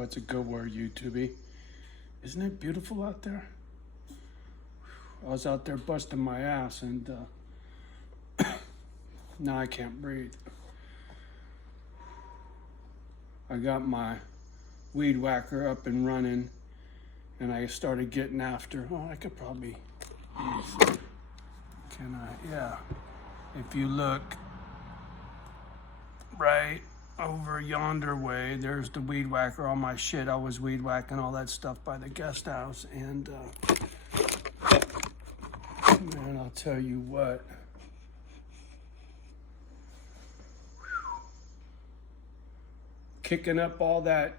What's a good word, YouTubey? Isn't it beautiful out there? I was out there busting my ass and now I can't breathe. I got my weed whacker up and running and I started getting after. Oh, I could probably use. Can I? Yeah. If you look right over yonder way, there's the weed whacker. All my shit, I was weed whacking all that stuff by the guest house. And man, I'll tell you what. Kicking up all that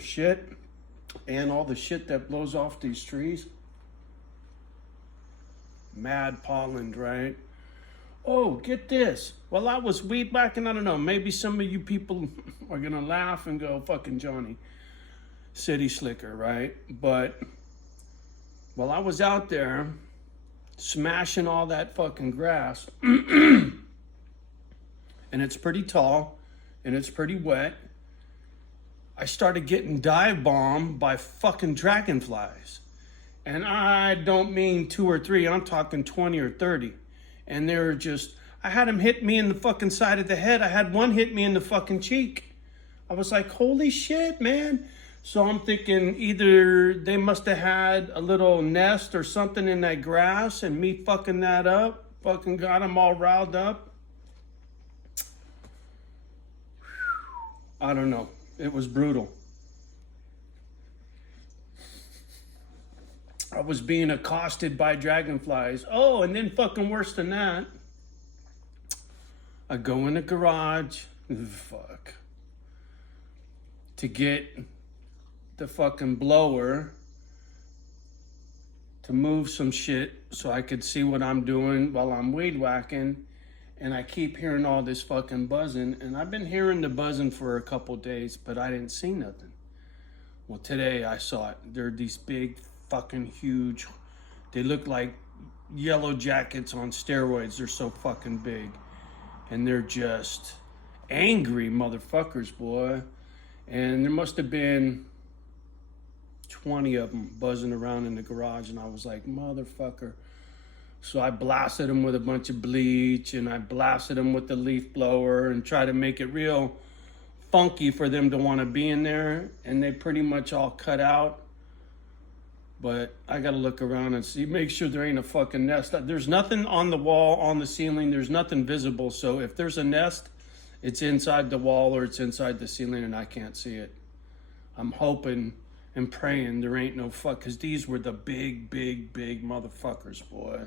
shit and all the shit that blows off these trees. Mad pollen, right? Oh, get this. While I was weed whacking, I don't know, maybe some of you people are gonna laugh and go, fucking Johnny, city slicker, right? But while I was out there smashing all that fucking grass, and it's pretty tall, and it's pretty wet, I started getting dive bombed by fucking dragonflies. And I don't mean 2 or 3, I'm talking 20 or 30. And they were just, I had them hit me in the fucking side of the head. I had one hit me in the fucking cheek. I was like, holy shit, man. So I'm thinking either they must have had a little nest or something in that grass and me fucking that up. Fucking got them all riled up. I don't know. It was brutal. I was being accosted by dragonflies. Oh, and then fucking worse than that, I go in the garage, to get the fucking blower to move some shit so I could see what I'm doing while I'm weed whacking. And I keep hearing all this fucking buzzing. And I've been hearing the buzzing for a couple days, but I didn't see nothing. Well, today I saw it. There are these big fucking huge, they look like yellow jackets on steroids. They're so fucking big. And they're just angry motherfuckers, boy. And there must have been 20 of them buzzing around in the garage. And I was like, motherfucker. So I blasted them with a bunch of bleach and I blasted them with the leaf blower and tried to make it real funky for them to want to be in there. And they pretty much all cut out. But I got to look around and see, make sure there ain't a fucking nest. There's nothing on the wall, on the ceiling. There's nothing visible. So if there's a nest, it's inside the wall or it's inside the ceiling and I can't see it. I'm hoping and praying there ain't no fuck, because these were the big, big, big motherfuckers, boy.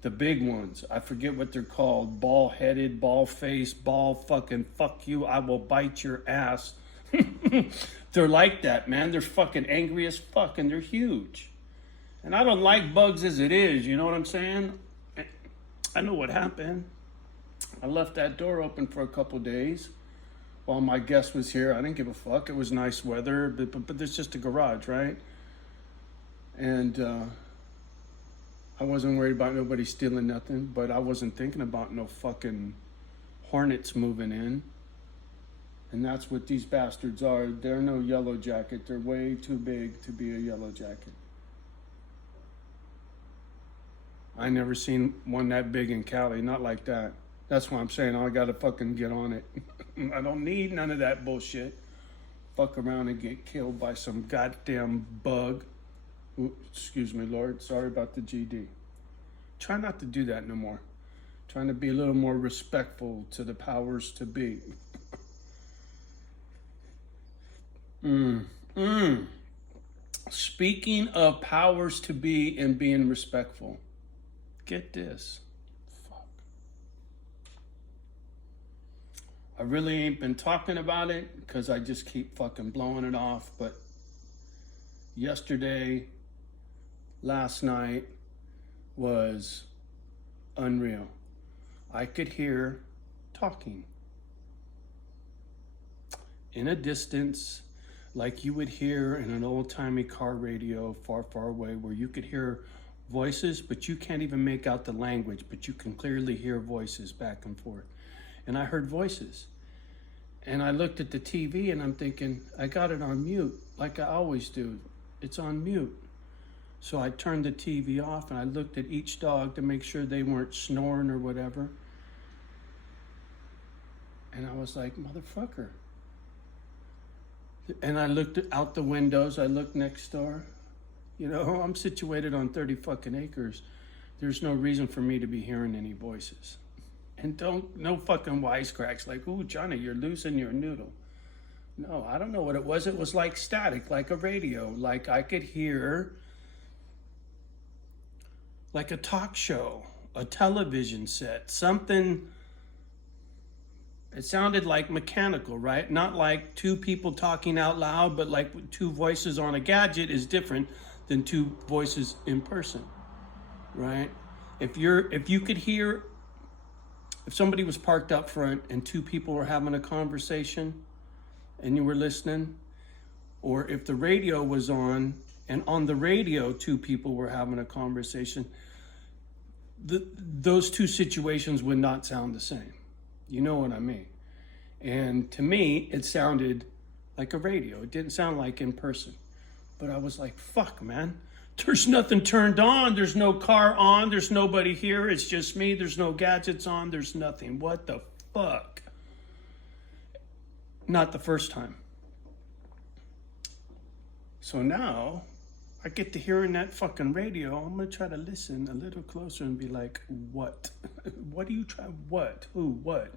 The big ones. I forget what they're called. Ball-headed, ball-faced, ball fucking fuck you, I will bite your ass. They're like that, man. They're fucking angry as fuck and they're huge. And I don't like bugs as it is, you know what I'm saying? I know what happened. I left that door open for a couple days while my guest was here. I didn't give a fuck. It was nice weather, but there's just a garage, right? And I wasn't worried about nobody stealing nothing, but I wasn't thinking about no fucking hornets moving in. And that's what these bastards are. They're no yellow jacket. They're way too big to be a yellow jacket. I never seen one that big in Cali, not like that. That's why I'm saying I gotta fucking get on it. I don't need none of that bullshit. Fuck around and get killed by some goddamn bug. Ooh, excuse me, Lord. Sorry about the GD. Try not to do that no more. Trying to be a little more respectful to the powers to be. Speaking of powers to be and being respectful, get this. Fuck. I really ain't been talking about it because I just keep fucking blowing it off. But yesterday, last night was unreal. I could hear talking in a distance, like you would hear in an old-timey car radio far, far away, where you could hear voices, but you can't even make out the language, but you can clearly hear voices back and forth. And I heard voices. And I looked at the TV and I'm thinking, I got it on mute, like I always do. It's on mute. So I turned the TV off and I looked at each dog to make sure they weren't snoring or whatever. And I was like, motherfucker. And I looked out the windows, I looked next door. You know, I'm situated on 30 fucking acres. There's no reason for me to be hearing any voices. And no fucking wisecracks like, ooh, Johnny, you're losing your noodle. No, I don't know what it was. It was like static, like a radio. Like I could hear like a talk show, a television set, something. It sounded like mechanical, right? Not like two people talking out loud, but like two voices on a gadget is different than two voices in person, right? If you could hear, if somebody was parked up front and two people were having a conversation and you were listening, or if the radio was on and on the radio two people were having a conversation, those two situations would not sound the same. You know what I mean? And to me, it sounded like a radio. It didn't sound like in person. But I was like, fuck, man. There's nothing turned on. There's no car on. There's nobody here. It's just me. There's no gadgets on. There's nothing. What the fuck? Not the first time. So now I get to hearing that fucking radio. I'm going to try to listen a little closer and be like, what? What do you try? What? Who? What?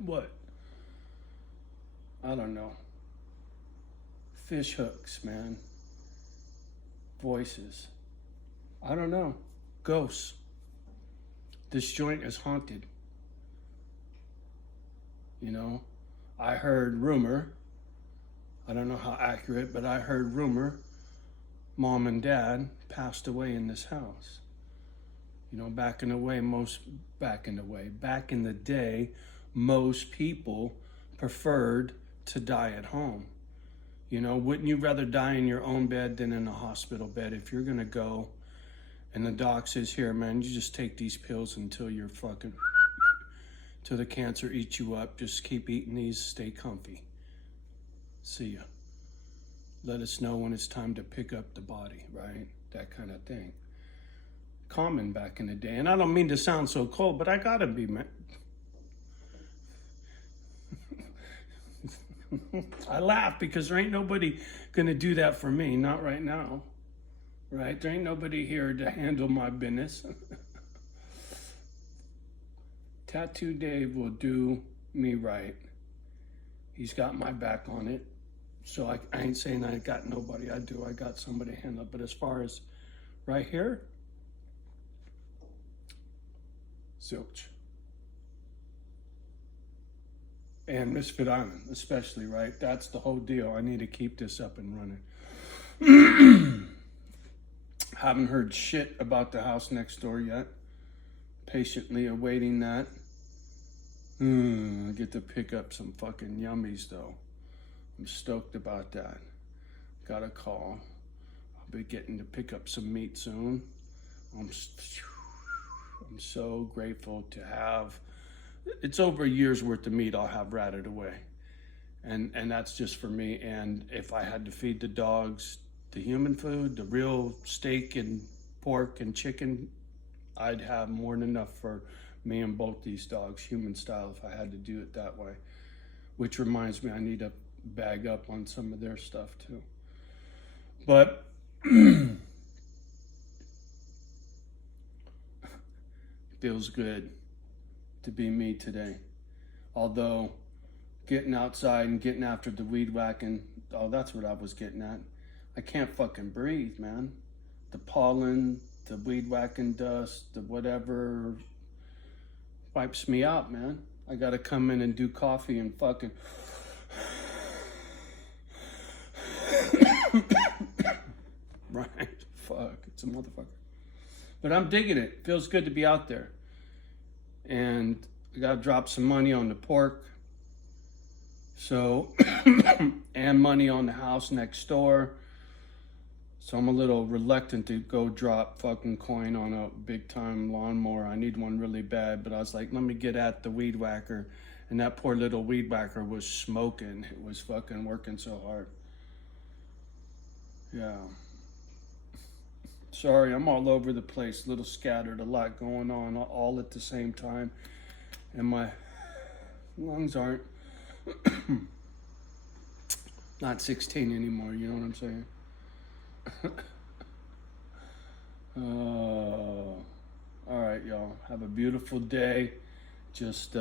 I don't know. Fish hooks, man. Voices. I don't know. Ghosts. This joint is haunted. You know, I heard rumor. I don't know how accurate, but I heard rumor. Mom and Dad passed away in this house. You know, back in the day, most people preferred to die at home. You know, wouldn't you rather die in your own bed than in a hospital bed? If you're gonna go and the doc says, here, man, you just take these pills until you're fucking, till the cancer eats you up. Just keep eating these, stay comfy. See ya. Let us know when it's time to pick up the body, right? That kind of thing. Common back in the day. And I don't mean to sound so cold, but I gotta be, man. I laugh because there ain't nobody gonna do that for me. Not right now, right? There ain't nobody here to handle my business. Tattoo Dave will do me right. He's got my back on it. So I ain't saying I got nobody. I do. I got somebody to handle it. But as far as right here, zilch. And Misfit Island, especially, right? That's the whole deal. I need to keep this up and running. Haven't heard shit about the house next door yet. Patiently awaiting that. I get to pick up some fucking yummies, though. I'm stoked about that. Got a call. I'll be getting to pick up some meat soon. I'm so grateful to have. It's over a year's worth of meat I'll have ratted away. And that's just for me. And if I had to feed the dogs the human food, the real steak and pork and chicken, I'd have more than enough for me and both these dogs, human style, if I had to do it that way. Which reminds me, I need to bag up on some of their stuff too. But feels good to be me today. Although getting outside and getting after the weed whacking, oh, that's what I was getting at. I can't fucking breathe, man. The pollen, the weed whacking dust, the whatever wipes me out, man. I gotta come in and do coffee and fucking right, fuck, it's a motherfucker. But I'm digging it. Feels good to be out there. And I gotta drop some money on the pork. So, and money on the house next door. So I'm a little reluctant to go drop fucking coin on a big time lawnmower. I need one really bad, but I was like, let me get at the weed whacker And that poor little weed whacker was smoking. It was fucking working so hard. Yeah. Sorry, I'm all over the place, a little scattered, a lot going on all at the same time. And my lungs aren't not 16 anymore, you know what I'm saying? All right, y'all. Have a beautiful day. Just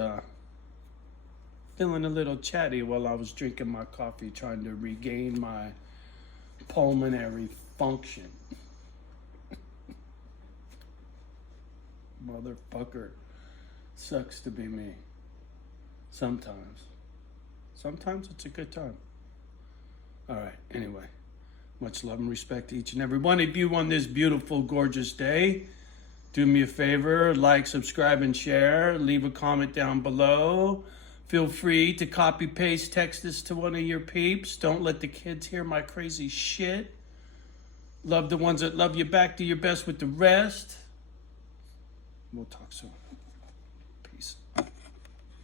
feeling a little chatty while I was drinking my coffee, trying to regain my pulmonary function. Motherfucker. Sucks to be me. Sometimes. Sometimes it's a good time. All right, anyway. Much love and respect to each and every one of you on this beautiful, gorgeous day. Do me a favor, like, subscribe, and share. Leave a comment down below. Feel free to copy, paste, text this to one of your peeps. Don't let the kids hear my crazy shit. Love the ones that love you back. Do your best with the rest. We'll talk soon. Peace.